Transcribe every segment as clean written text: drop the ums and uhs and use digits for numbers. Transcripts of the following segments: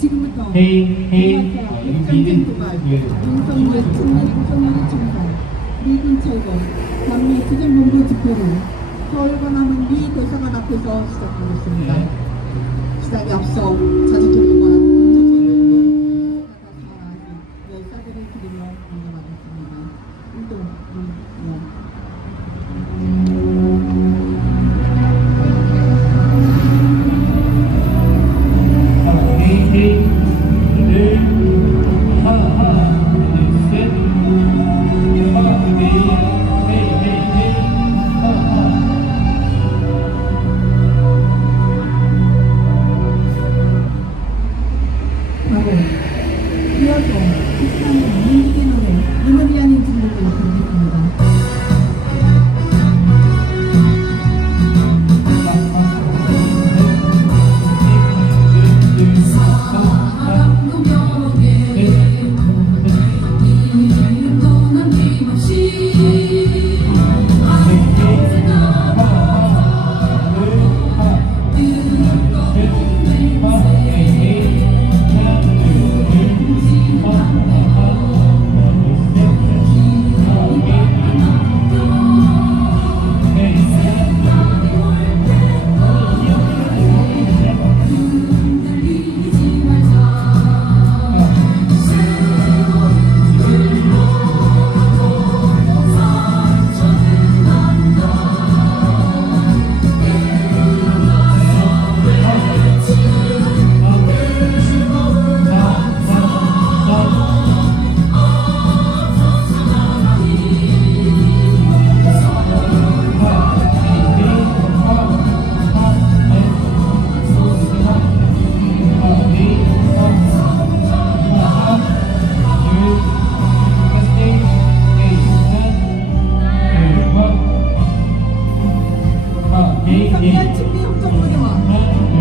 지금부터 핵전쟁 도발, 윤석열 총리 총선, 미군 철거, 반미 수정본부 집회를 서울 광화문 미 도서관 앞에서 시작하겠습니다. 시작에 앞서 자주통일과 문제제기를 위해 열사들을 드리며 공감하겠습니다. 운동, 이어서 국산의 민주기 노래 눈을 위한 인증을 드리겠습니다. 윤석열 총리 행정부리와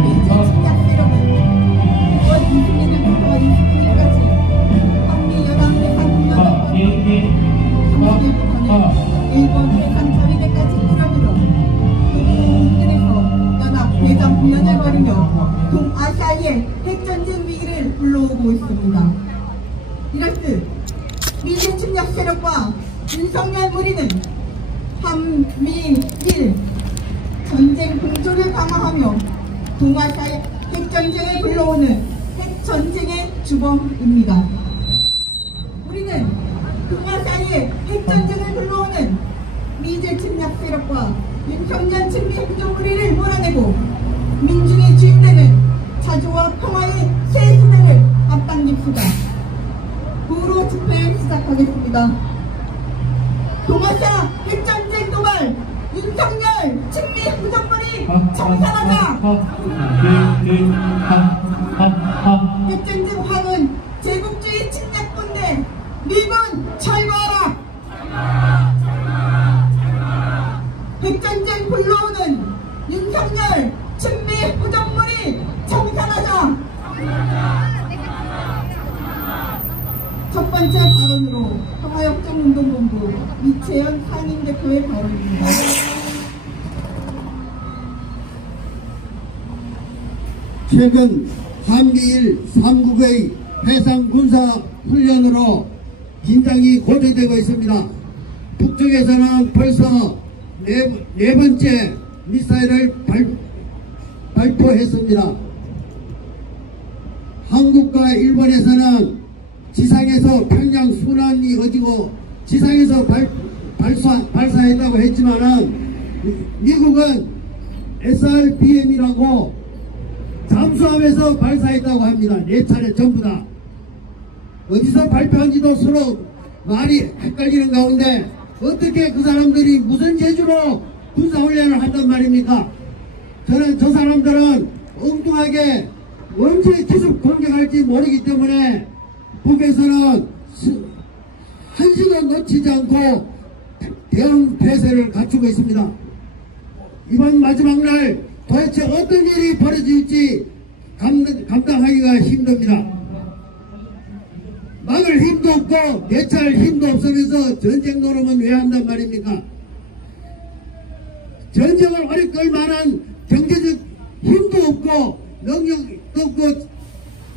민주 침략 세력은 9월 21일부터 29일까지 한미 연합 해상훈련을 한국의 북한은 일본 해상 자위대까지 일원으로 동해에서 연합 대전 훈련을 벌이며 동아시아의 핵전쟁 위기를 불러오고 있습니다. 이렇듯 민주 침략 세력과 윤석열 무리는 한미일 전쟁 공조를 강화하며 동아시아의 핵전쟁을 불러오는 핵전쟁의 주범입니다. 우리는 동아시아의 핵전쟁을 불러오는 미제 침략 세력과 윤석열 친미 행정무리를 몰아내고 민중의 주인되는 자주와 평화의 새 시대를 앞당깁시다. 구로 집회 시작하겠습니다. 동아시아 핵전쟁 도발 윤석열 친미 부정머리 청산하자! 핵전쟁 황은 제국주의 침략군대 미군 철거하라! 핵전쟁 불러오는 윤석열 친미 부정머리 청산하자! 첫 번째 발언으로 평화협정운동본부 이채연 상임대표의 발언입니다. 최근 한미일 3국의 해상군사훈련으로 긴장이 고조되고 있습니다. 북쪽에서는 벌써 네 번째 미사일을 발포했습니다. 한국과 일본에서는 지상에서 평양 순환이 어지고 지상에서 발사했다고 했지만은 미국은 SRBM이라고 잠수함에서 발사했다고 합니다. 4차례 전부 다. 어디서 발표한지도 서로 말이 헷갈리는 가운데 어떻게 그 사람들이 무슨 재주로 군사훈련을 한단 말입니까? 저는 저 사람들은 엉뚱하게 언제 기습 공격할지 모르기 때문에 북에서는 한시도 놓치지 않고 대응 태세를 갖추고 있습니다. 이번 마지막 날 도대체 어떤 일이 벌어질지 감당하기가 힘듭니다. 막을 힘도 없고 대처할 힘도 없으면서 전쟁 노름은 왜 한단 말입니까? 전쟁을 어릴 만한 경제적 힘도 없고 능력 또그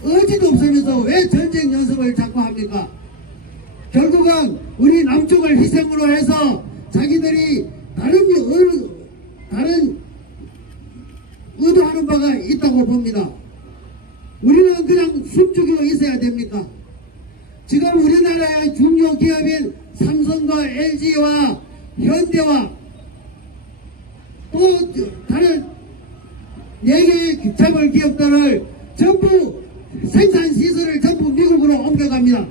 의지도 없으면서 왜 전쟁 연습을 자꾸 합니까? 결국은 우리 남쪽을 희생으로 해서 자기들이 다른 의도하는 바가 있다고 봅니다. 우리는 그냥 숨죽이고 있어야 됩니까? 지금 우리나라의 중요 기업인 삼성과 LG와 현대와 또 다른 4개의 재벌 기업들을 전부 생산시설을 전부 미국으로 옮겨갑니다.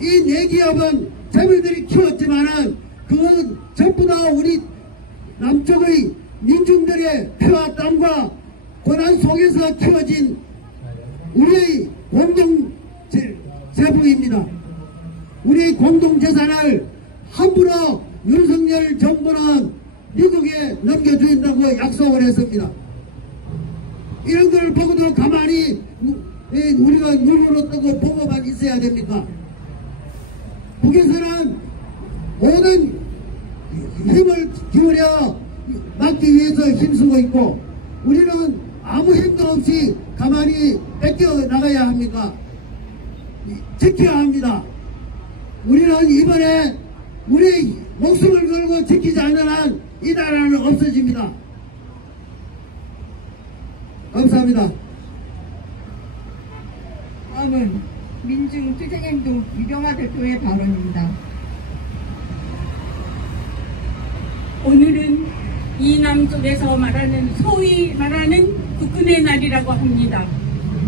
이 4기업은 재벌들이 키웠지만은 그건 전부 다 우리 남쪽의 민중들의 피와 땀과 고난 속에서 키워진 우리의 공동 재부입니다. 우리 공동 재산을 함부로 윤석열 정부는 미국에 넘겨준다고 약속을 했습니다. 이런 걸 보고도 가만히 우리가 눈으로 뜨고 보고만 있어야 됩니까? 북에서는 모든 힘을 기울여 막기 위해서 힘쓰고 있고 우리는 아무 힘도 없이 가만히 뺏겨 나가야 합니까? 지켜야 합니다. 우리는 이번에 우리 목숨을 걸고 지키지 않는 한 이 나라는 없어집니다. 감사합니다. 다음은 민중투쟁행동 유경화 대표의 발언입니다. 오늘은 이 남쪽에서 말하는 소위 말하는 국군의 날이라고 합니다.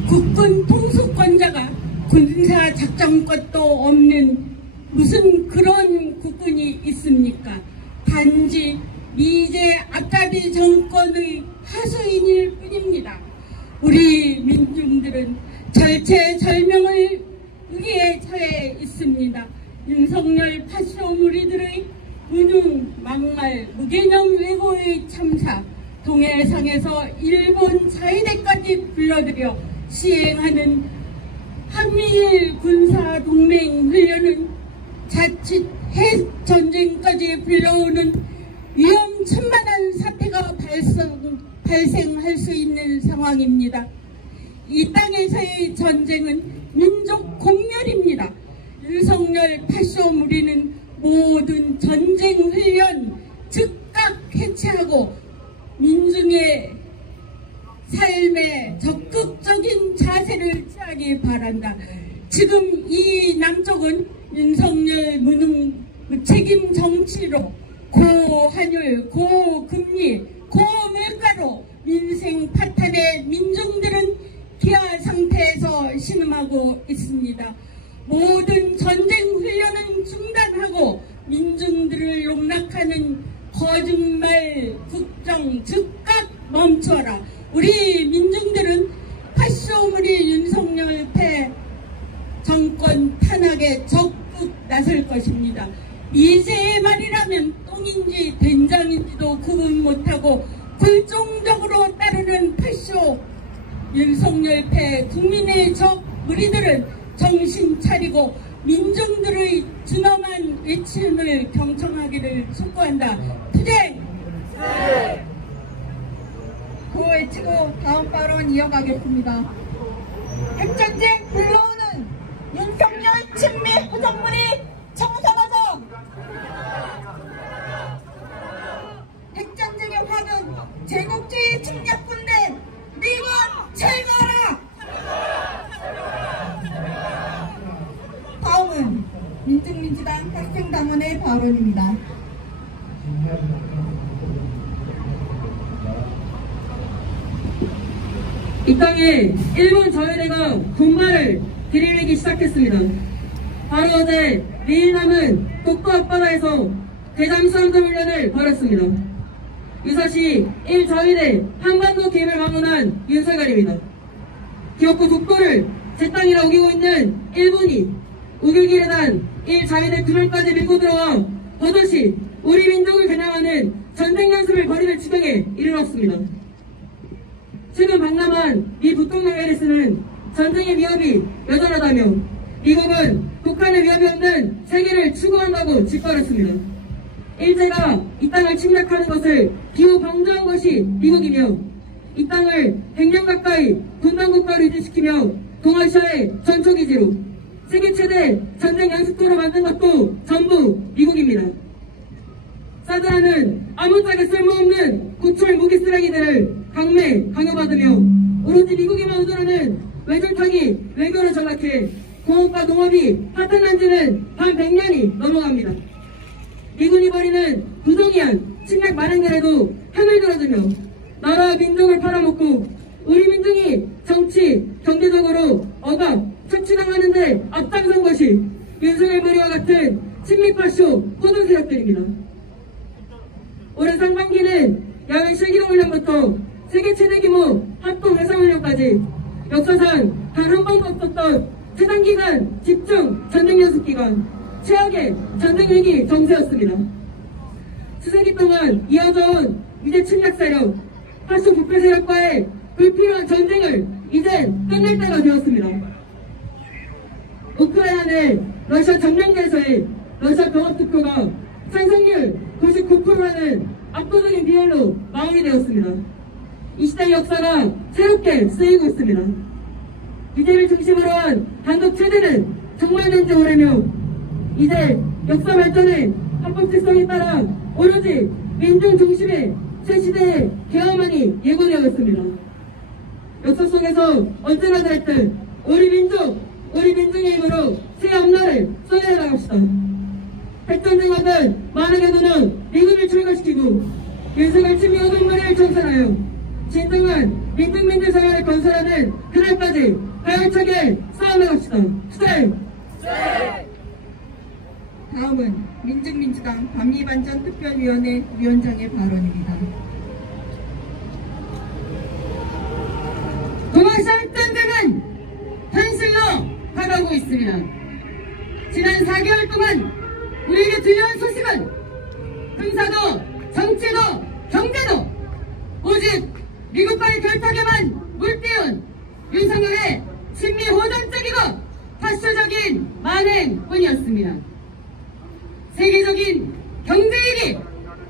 국군 통수권자가 군사 작전권도 없는 무슨 그런 국군이 있습니까? 단지 미제 앞잡이 정권의 하수인일 뿐입니다. 우리 민중들은 절체절명을 위기에 처해 있습니다. 윤석열 파쇼 무리들의 무능, 막말, 무개념 왜고의 참사, 동해상에서 일본 자위대까지 불러들여 시행하는 한미일 군사동맹 훈련은 자칫 핵전쟁까지 불러오는 위험천만한 사태가 발생할 수 있는 상황입니다. 이 땅에서의 전쟁은 민족 공멸입니다. 윤석열 파쇼 무리는 모든 전쟁 훈련 즉각 해체하고 민중의 삶에 적극적인 자세를 취하기 바란다. 지금 이 남쪽은 윤석열 무책임 정치로 고환율, 고금리, 고물가로 민생 파탄에 민중들은 기아 상태에서 신음하고 있습니다. 모든 전쟁 훈련은 중단하고 민중들을 농락하는 거짓말 국정 즉각 멈춰라. 우리 민중들은 파쇼무리 윤석열 패 정권 탄압에 적극 나설 것입니다. 미제의 말이라면 똥인지 된장인지도 구분 못하고 굴종적으로 따르는 파쇼 윤석열 패 국민의 적 무리들은 정신 차리고 민중들의 준엄한 외침을 경청하기를 촉구한다. 투쟁! 구호 외치고 다음 발언 이어가겠습니다. 핵전쟁 불러오는 윤석열 친미 후정물이 청산하자! 핵전쟁의 화근 제국주의 침략군대 미군 철거하라! 다음은 민중민주당 학생당원의 발언입니다. 이 땅에 일본 자위대가 군발을 들이밀기 시작했습니다. 바로 어제 미일남은 독도 앞바다에서 대잠수함전 훈련을 벌였습니다. 유사시 1자위대 한반도 개입을 방문한 윤석열입니다. 기어코 독도를 제 땅이라 우기고 있는 일본이 우길기를 단 1자위대 군함까지 밀고 들어와 버젓이 우리 민족을 겨냥하는 전쟁 연습을 벌이는 지경에 이르렀습니다. 최근 박람한 미 부통령 해리스는 전쟁의 위협이 여전하다며 미국은 북한의 위협이 없는 세계를 추구한다고 짓밟았습니다. 일제가 이 땅을 침략하는 것을 기후 방조한 것이 미국이며 이 땅을 100년 가까이 분단국가로 유지시키며 동아시아의 전초기지로 세계 최대 전쟁 연습도로 만든 것도 전부 미국입니다. 사드라는 아무짝에 쓸모없는 구출 무기 쓰레기들을 강요받으며 오로지 미국에만 의존하는 외줄타기 외교를 전락해 공업과 농업이 파탄난 지는 단 100년이 넘어갑니다. 미군이 벌이는 부정의한 침략 만행들에도 편을 들어주며 나라와 민족을 팔아먹고 우리 민중이 정치, 경제적으로 억압, 착취당하는데 앞장선 것이 윤석열 머리와 같은 친미파쇼 호동 세력들입니다. 올해 상반기는 야외 실기훈련부터 세계 최대 규모 합동 해상훈련까지 역사상 단 한 번도 없었던 최단기간 집중 전쟁연습기간 최악의 전쟁위기 정세였습니다. 수세기 동안 이어져온 유대 침략 세력, 파쇼 부패 세력과의 불필요한 전쟁을 이젠 끝낼 때가 되었습니다. 우크라이나 내 러시아 전면제에서의 러시아 병합투표가 찬성률 99%라는 압도적인 비율로 마무리되었습니다. 이 시대의 역사가 새롭게 쓰이고 있습니다. 유대를 중심으로 한 단독 체제는 정말된지 오래며 이제 역사 발전의 합법적성에 따라 오로지 민중 중심의 새 시대의 개화만이 예고되어 있습니다. 역사 속에서 언제나 그랬듯 우리 민족, 우리 민중의 힘으로 새 앞날을 써내 나갑시다. 핵전쟁하던 만약에도는 미국을 출가시키고 윤석열 친미 호동머리를 청산하여 진정한 민중민주 생활을 건설하는 그날까지 가열차게 싸워나갑시다. 스테이! 다음은 민중민주당 반미반전 특별위원회 위원장의 발언입니다. 동아시아 핵전쟁은 현실로 다가오고 있습니다. 지난 4개월 동안 우리에게 들려온 소식은 군사도, 정치도, 경제도 오직 미국과의 결탁에만 물띄운 윤석열의 친미 호전적이고 파쇼적인 만행뿐이었습니다. 세계적인 경제위기,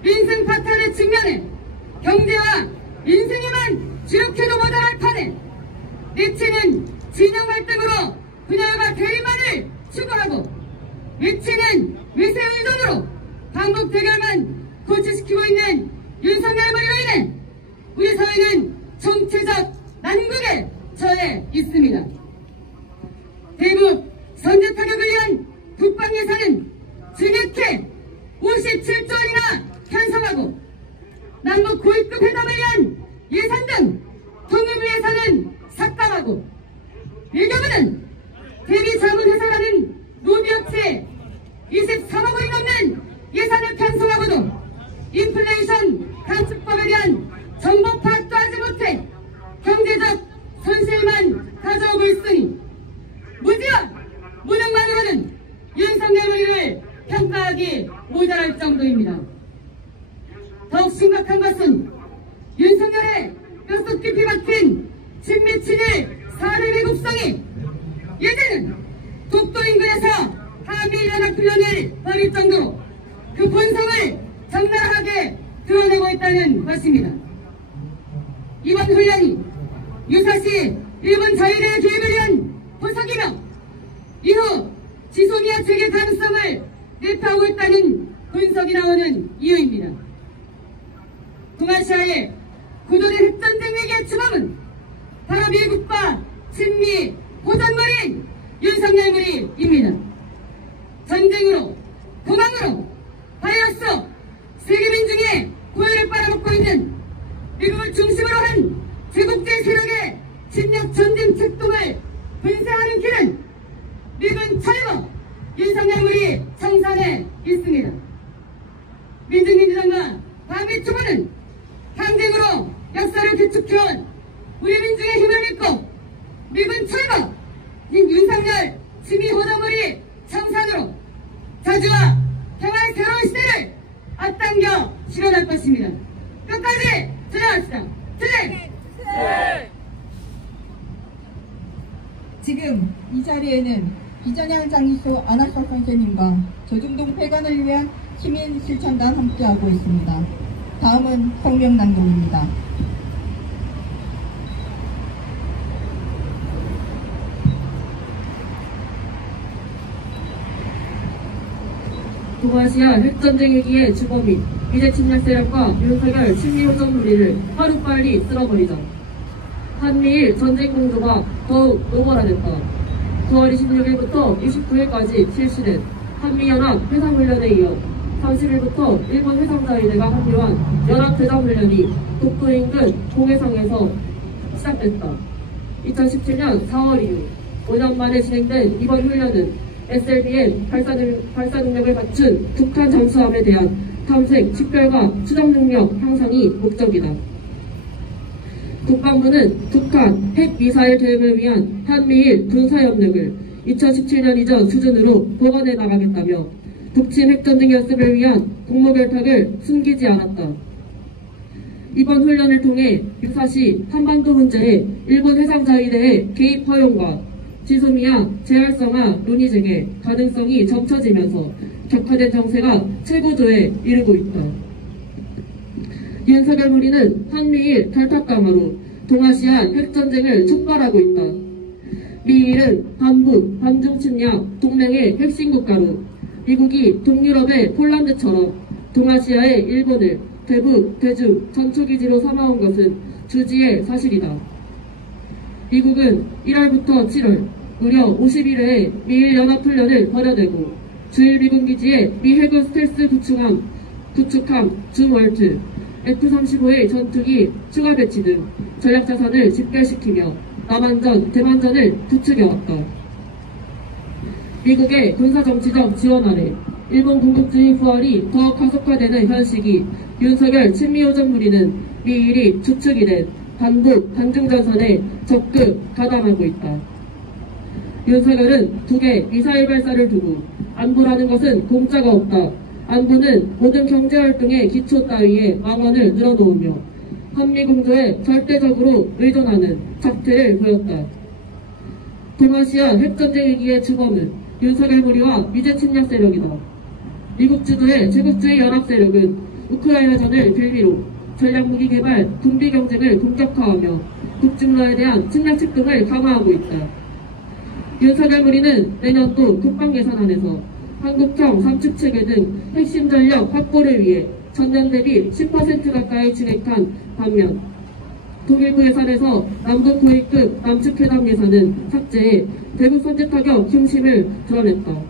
민생 파탄의 측면에 경제와 민생에만 주력해도 모자랄 판에 내치는 진영 갈등으로 분열과 대립만을 추구하고 외치는 외세 의존으로 반복 대결만 고취시키고 있는 윤석열 머리로 인해 우리 사회는 정체적 난국에 처해 있습니다. 대북 선제 타격을 위한 국방 예산은 증액해 57조 원이나 편성하고 남북 고위급 회담을 위한 예산 등 통일부 예산은 삭감하고 외교부는 대비자문회사라는 노비업체에 23억 원이 넘는 예산을 편성하고도 인플레이션 감축법에 대한 정보 파악도 하지 못해 경제적 손실만 가져오고 있으니 무지와 무능만으로는 윤석열 머리를 평가하기 모자랄 정도입니다. 더욱 심각한 것은 윤석열의 뼛속 깊이 박힌 친미 친일 사례 왜곡성이 예전은 독도 인근에서 한미연합훈련을 벌일 정도로 그 본성을 적나라하게 드러내고 있다는 것입니다. 이번 훈련이 유사시 일본 자유대의 개입을 위한 포석이며 이후 지소미아 재개 가능성을 내포하고 있다는 분석이 나오는 이유입니다. 동아시아의 구도된 핵전쟁 위기의 주범은 바로 미국과 친미 호전머리인 윤석열 머리입니다. 전쟁으로, 도망으로, 바이러스로 세계 민중의 고열을 빨아먹고 있는 미국을 중심으로 한 제국주의 세력의 침략 전쟁 책동을 분쇄하는 길은 미군 철거, 윤석열 머리 청산에 있습니다. 민중민주당과 반미 초보는 항쟁으로 역사를 구축해온 우리 민중의 힘을 믿고 미군 철거, 윤석열 친미 호전머리 청산으로 자주와 평화의 새로운 시대를 앞당겨 실현할 것입니다. 끝까지 투쟁합시다. 투쟁! 지금 이 자리에는 이전향 장이수 안학석 선생님과 조중동 폐간을 위한 시민실천단 함께하고 있습니다. 다음은 성명 낭독입니다. 동아시아 핵전쟁 위기의 주범 및 미제 침략 세력과 윤석열 친미호전 무리를 하루빨리 쓸어버리자. 한미일 전쟁 공조가 더욱 노멀화됐다. 9월 26일부터 29일까지 실시된 한미연합 해상훈련에 이어 30일부터 일본 해상자위대가 합류한 연합대담훈련이 독도 인근 공해상에서 시작됐다. 2017년 4월 이후 5년 만에 진행된 이번 훈련은 SLBM 발사 능력을 갖춘 북한 잠수함에 대한 탐색, 식별과 추적 능력 향상이 목적이다. 국방부는 북한 핵미사일 대응을 위한 한미일 군사협력을 2017년 이전 수준으로 보완해 나가겠다며 북침 핵전쟁 연습을 위한 공모결탁을 숨기지 않았다. 이번 훈련을 통해 유사시 한반도 문제에 일본 해상자위대의 개입 허용과 지소미아, 재활성화 논의 등의 가능성이 점쳐지면서 격화된 정세가 최고조에 이르고 있다. 윤석열 무리는 한미일 결탁강화로 동아시아 핵전쟁을 촉발하고 있다. 미일은 반북, 반중 침략 동맹의 핵심 국가로 미국이 동유럽의 폴란드처럼 동아시아의 일본을 대북, 대주, 전초기지로 삼아온 것은 주지의 사실이다. 미국은 1월부터 7월 무려 50일의 미일 연합훈련을 벌여내고 주일 미군 기지에 미 해군 스텔스 구축함 줌월트, F-35의 전투기 추가 배치 등 전략자산을 집결시키며 남한전, 대만전을 부추겨왔다. 미국의 군사정치적 지원 아래 일본 군국주의 부활이 더 가속화되는 현 시기 윤석열 친미호전 무리는 미일이 주축이 된 반북, 반중전선에 적극 가담하고 있다. 윤석열은 북에 미사일 발사를 두고 안보라는 것은 공짜가 없다. 안보는 모든 경제활동의 기초 따위에 망언을 늘어놓으며 한미공조에 절대적으로 의존하는 작태를 보였다. 동아시아 핵전쟁 위기의 주범은 윤석열 무리와 미제 침략 세력이다. 미국 주도의 제국주의 연합 세력은 우크라이나전을 빌미로 전략무기 개발, 군비 경쟁을 본격화하며 북중러에 대한 침략 측등을 강화하고 있다. 윤석열 무리는 내년도 국방 예산안에서 한국형 삼축체계 등 핵심 전력 확보를 위해 전년 대비 10% 가까이 증액한 반면 통일부 예산에서 남북 고위급 남측회담 예산은 삭제해 대북 선제 타격 흉심을 드러냈다.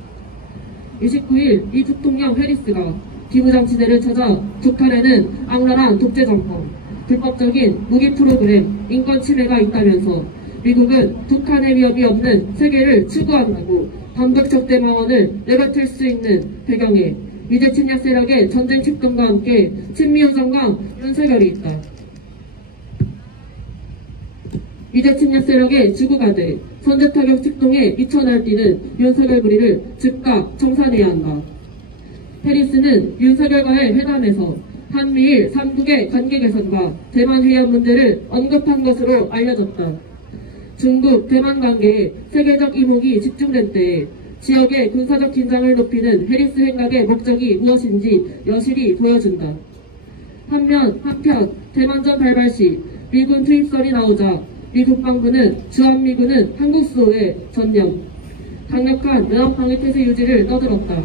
29일 미 부통령 해리스가 기무장치대를 찾아 북한에는 악랄한 독재정권, 불법적인 무기 프로그램, 인권 침해가 있다면서 미국은 북한의 위협이 없는 세계를 추구한다고 반북 적대 망언을 내뱉을 수 있는 배경에 미제 침략 세력의 전쟁 축동과 함께 친미호전과 윤석열이 있다. 미제 침략 세력의 주구가 돼 선제타격 축동에 미쳐 날뛰는 윤석열 무리를 즉각 청산해야 한다. 해리스는 윤석열과의 회담에서 한미일 3국의 관계 개선과 대만 해협 문제를 언급한 것으로 알려졌다. 중국, 대만 관계에 세계적 이목이 집중된 때에 지역의 군사적 긴장을 높이는 해리스 행각의 목적이 무엇인지 여실히 보여준다. 한편 대만전 발발 시 미군 투입설이 나오자 미 국방부는 주한미군은 한국 수호에 전념, 강력한 연합방위태세 유지를 떠들었다.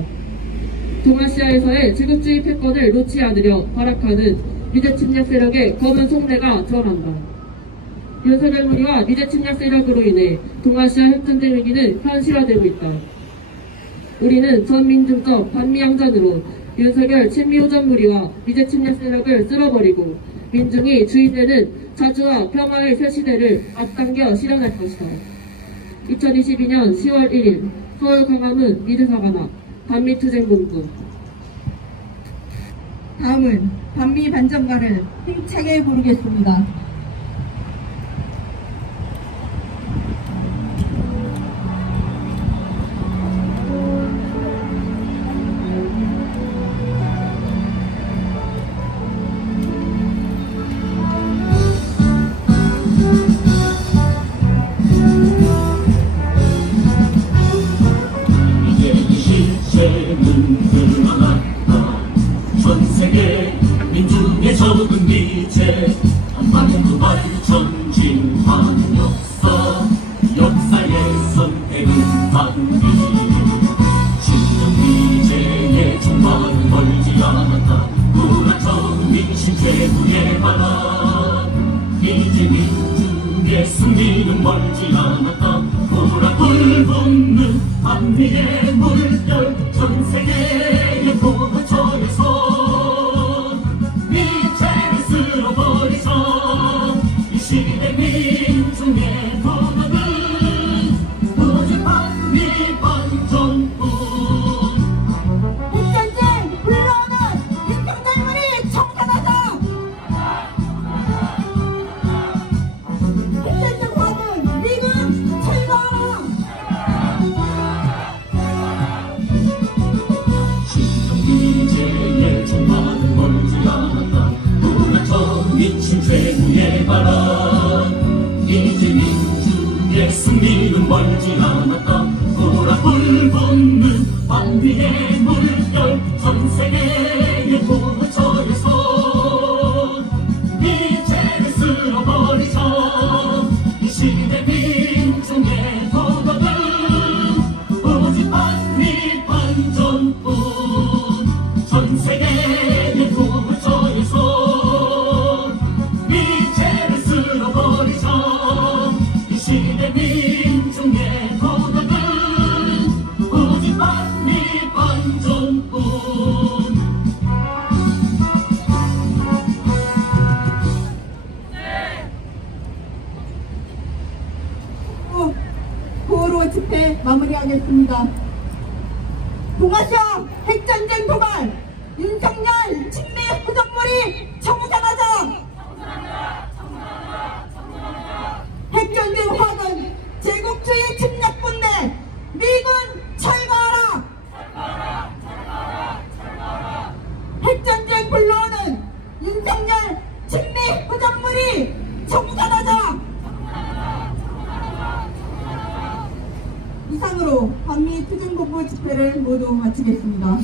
동아시아에서의 제국주의 패권을 놓지 않으려 발악하는 미제 침략 세력의 검은 속내가 드러난다. 윤석열 무리와 미제 침략 세력으로 인해 동아시아 핵전쟁 위기는 현실화되고 있다. 우리는 전민중적 반미양전으로 윤석열 친미호전 무리와 미제 침략 세력을 쓸어버리고 민중이 주인되는 자주와 평화의 새 시대를 앞당겨 실현할 것이다. 2022년 10월 1일 서울 광화문 미드사관앞 반미투쟁본부. 다음은 반미 반정가를 힘차게 부르겠습니다. 적은 미제 한반도발 전진한 역사의 선택은 반미 신명 미제의 종 민중의 승리는 멀지 않았다. 불을 붓는 반미의 물결, 전 세계의 포도처의 손 이제는 쓸어버리자. 이 시대 민중의 포도는 오직 반미 반전뿐. 핵전쟁 불러오는 윤석열문이 청산하자. 핵전쟁 화는 미군 철거하라. 이제 예전만은 멀지 않았다. 우라쳐 미친 최후의 바람, 이제 민중의 승리는 멀지 않았다. 불을 붓는 반미의 물결, 전 세계의 포도처의 손 이제는 쓸어버리자. 이 시대 민중의 포도는 오직 반미 반전뿐. 전 세계의 포도처의 손 이제는 쓸어버리자. 이 시대 민중의 포도는 오직 반미 반전뿐. 구호로 집회 마무리하겠습니다. 동아시아 핵전쟁 도발, 윤석열 친미 후정물이 청산하자. 핵전쟁 화근, 제국주의 침략 분대, 미군 철거하라. 핵전쟁 불러오는 윤석열 친미 후정물이 청산하자. 이상으로 반미 투쟁본부 집회를 모두 마치겠습니다.